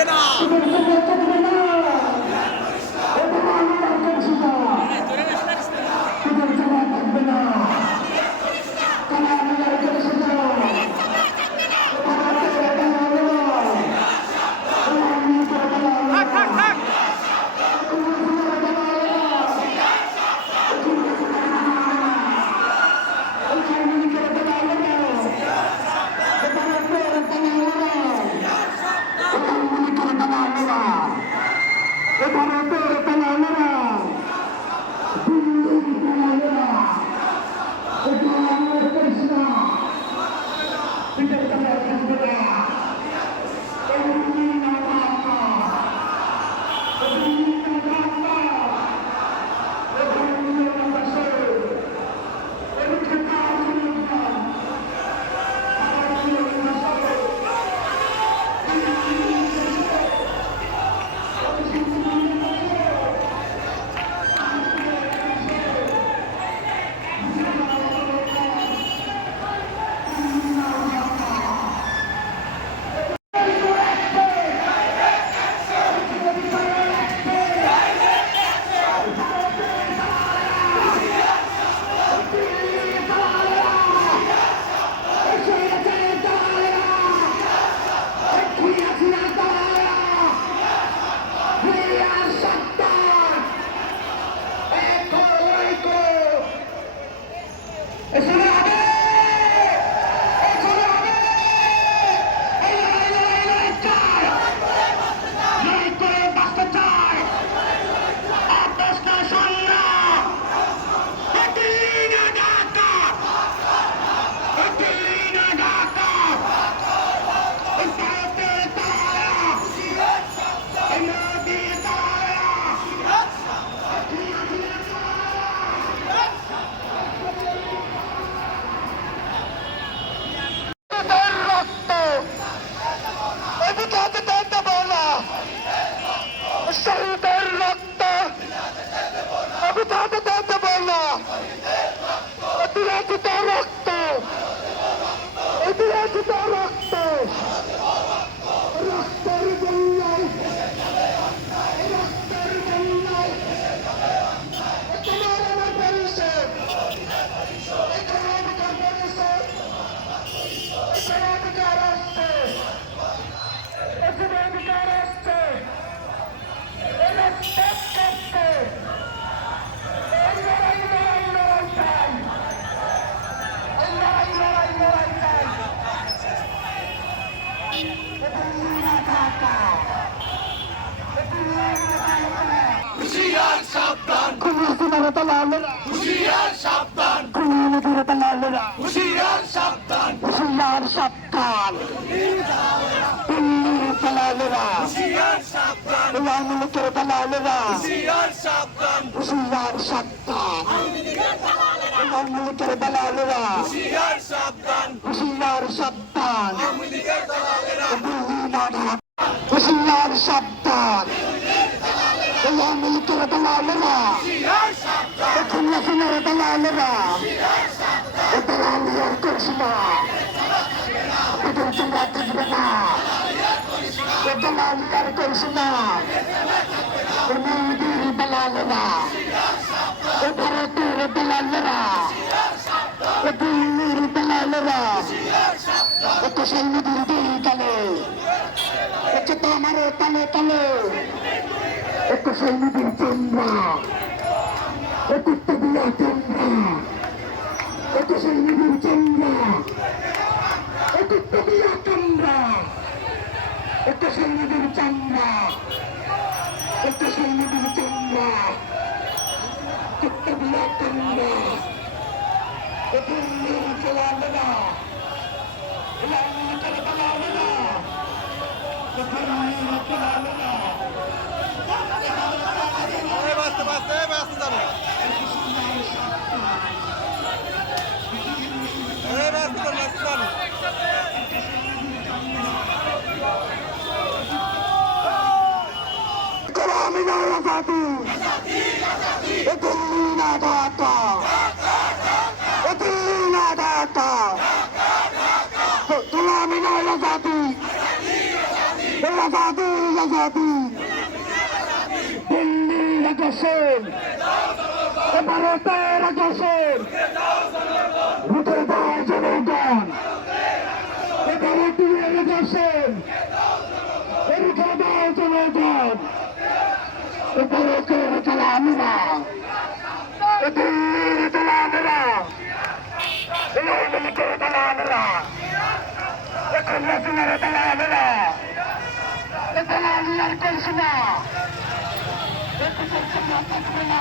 থাকবে না। শহীদের রক্ত অবিধাতে দেব না, অতিরাজিত রক্ত, অতিরাজিত রক্ত, রক্তের বন্যায়, রক্তের বন্যায় তোমার আমার পরিষদ, একাধিকার পরিষদ, একাধিকার আসছে, একাধিকার আসছে। হুঁশিয়ার সাবধান, হুঁশিয়ার সাবধান, হুঁশিয়ার সাবধান, হুশিয়ার সাবধান, দিল্লির দালালেরা, হুঁশিয়ার সাবধান, আওয়ামী লীগের দালালেরা, হুঁশিয়ার সাবধান, হুশিয়ার সাবধান, আওয়ামী লীগের দালালেরা, হুঁশিয়ার সাবধান, হুশিয়ার সাবধান, আওয়ামী লীগের দালালেরা, দিল্লি না ঢাকা, হুশিয়ার সাবধান, আওয়ামী লীগের দালালেরা, হুঁশিয়ার সাবধান, খুলনার দালালেরা, দালালি আর করিস না, এদের তোমরা থাকবে না, দালালি আর করিস না, মোদীর দালালেরা, ভারতের দালালেরা, দিল্লির দালালেরা, সেই মোদীর দুই কালে, তো আমারও তালে তালে, সেই মোদীর চন্দ্রা, কুত্তবিয়া চন্দ্রা, সেই মোদীর চন্দ্রা, কুত্তবিয়া চন্দ্রা, সেই মোদীর চন্দ্রা, সেই মোদীর চন্দ্রা, কুত্তবিয়া চন্দ্রা, দিল্লির দালালেরা, দিল্লির দালালেরা, দিল্লির দালালেরা, বাঁচতে বাঁচতে বাঁচতে যাবে, বাঁচতে যাবে। আমি না আজাদি, দিল্লি না ঢাকা, দিল্লি না ঢাকা, আমি না আজাদি, আজাদি আজাদি দিল্লির আগ্রাসন ভারতের আগ্রাসন রুখে দাও জনগণ ভারতীয় আগ্রাসন রুখে দাও জনগণ ভারতের চালানোরা দিল্লির চালানোরা মিলিকের চালানোরা এখন রাসুলের চালানোরা চালানি আর করছি না থাকবে না